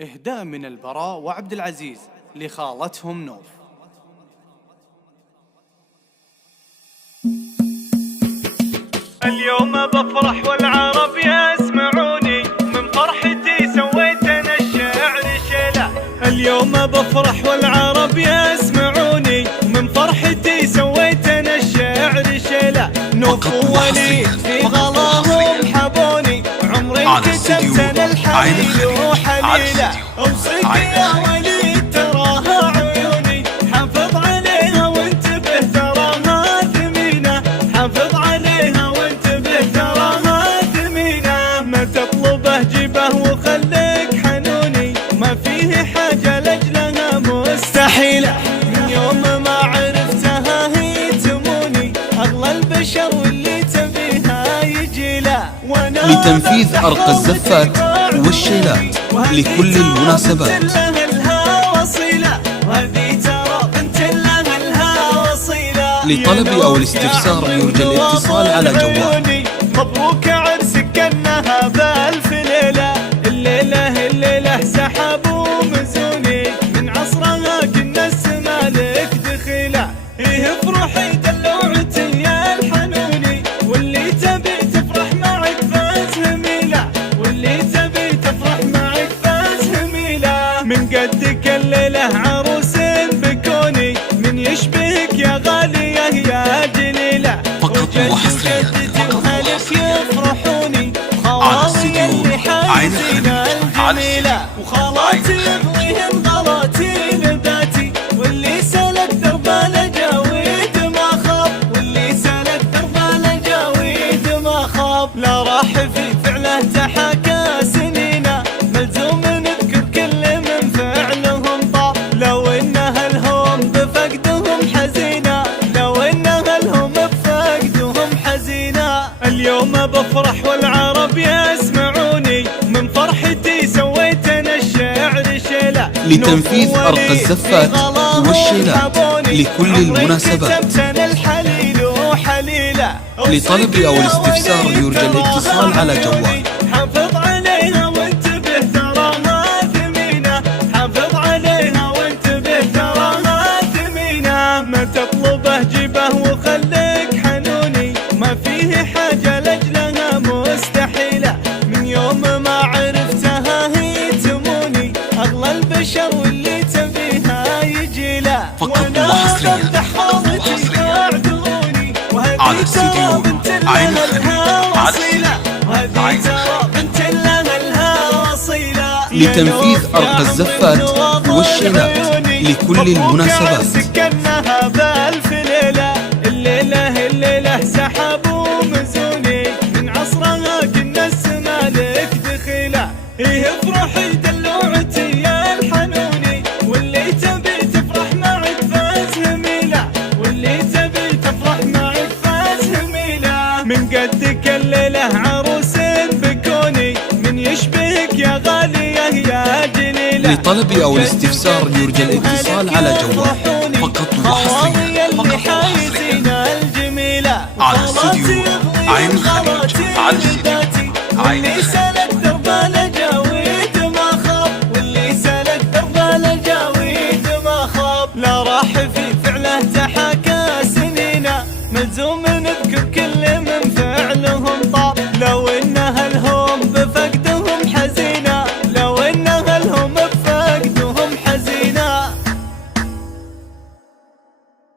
إهداء من البراء وعبد العزيز لخالتهم نوف. اليوم بفرح والعرب يسمعوني، من فرحتي سويت انا الشعر شيله. اليوم بفرح والعرب يسمعوني، من فرحتي سويت انا الشعر شيله. نوف ووليد في غلاهم حبوني، عمري كتبت انا الحليل وحليله. اوصيك يا وليد تراها عيوني، حافظ عليها وانتبه تراها ثمينه. حافظ عليها وانتبه تراها ثمينه. ما تطلبه جيبه وخليك حنوني، ما فيه حاجه لاجلها مستحيله. من يوم ما عرفتها هي تموني، اغلى البشر واللي تبيها يجيله. لتنفيذ أرقى الزفات والشيلات لكل المناسبات. لطلب أو الاستفسار يرجى الاتصال على جوال. مبروك عرسك كأنها بألف ليلة، الليلة سحب ومزوني، من عصرها كنا السمالك دخيلة. افرحي دلوعتي يا الحنوني، واللي تبي تفرح معك فازها ميلة. واللي تبي تفرح معك فازها ميلة. من قدك الليلة عروس بكوني، من يشبهك يا غالية يا جليلة. فقط وحصريا يفرحوني، على استديو عين الجميلة. وخالاتي يبغيهن غلاتي لذاتي، واللي سلك دربه لجاويد ما خاب. واللي سلك دربه لجاويد ما خاب. لا راح في فعله تحاكى سنينه، ملزوم نذكر كل من فعلهم طاب. لو ان اهلهم بفقدهم حزينه، لو ان اهلهم بفقدهم حزينه. اليوم بفرح والعرب يسمعوني، من فرحتي سويت انا الشعر شيله. لتنفيذ أرقى الزفات والشيلات لكل المناسبات. لطلب أو الاستفسار يرجى الاتصال على جوال. حافظ عليها وانتبه تراها ثمينه. حافظ عليها وانتبه تراها ثمينه. ما تطلبه جيبه وخليك حنوني، ما فيه حاجه لاجلها مستحيله. من يوم ما عرفتها هي تموني، اغلى البشر واللي تبيها يجيله. فقط وحصريا على استديو عين لتنفيذ أرقى الزفات والشيلات لكل المناسبات. كأنها بألف ليلة، الليلة سحب ومزوني، من عصرها كنا السمالك دخيلة. افرحي دلوعتي يا الحنوني، واللي تبي تفرح معك فازها ميلة. واللي تبي تفرح معك فازها ميلة. من قدك الليلة عروس بكوني، من يشبهك يا غالية يا جليلة. لطلب أو الاستفسار يرجى الاتصال على جوال. فقط وحصريا الجميلة. على استديو عين الخليج. على استديو عين الخليج.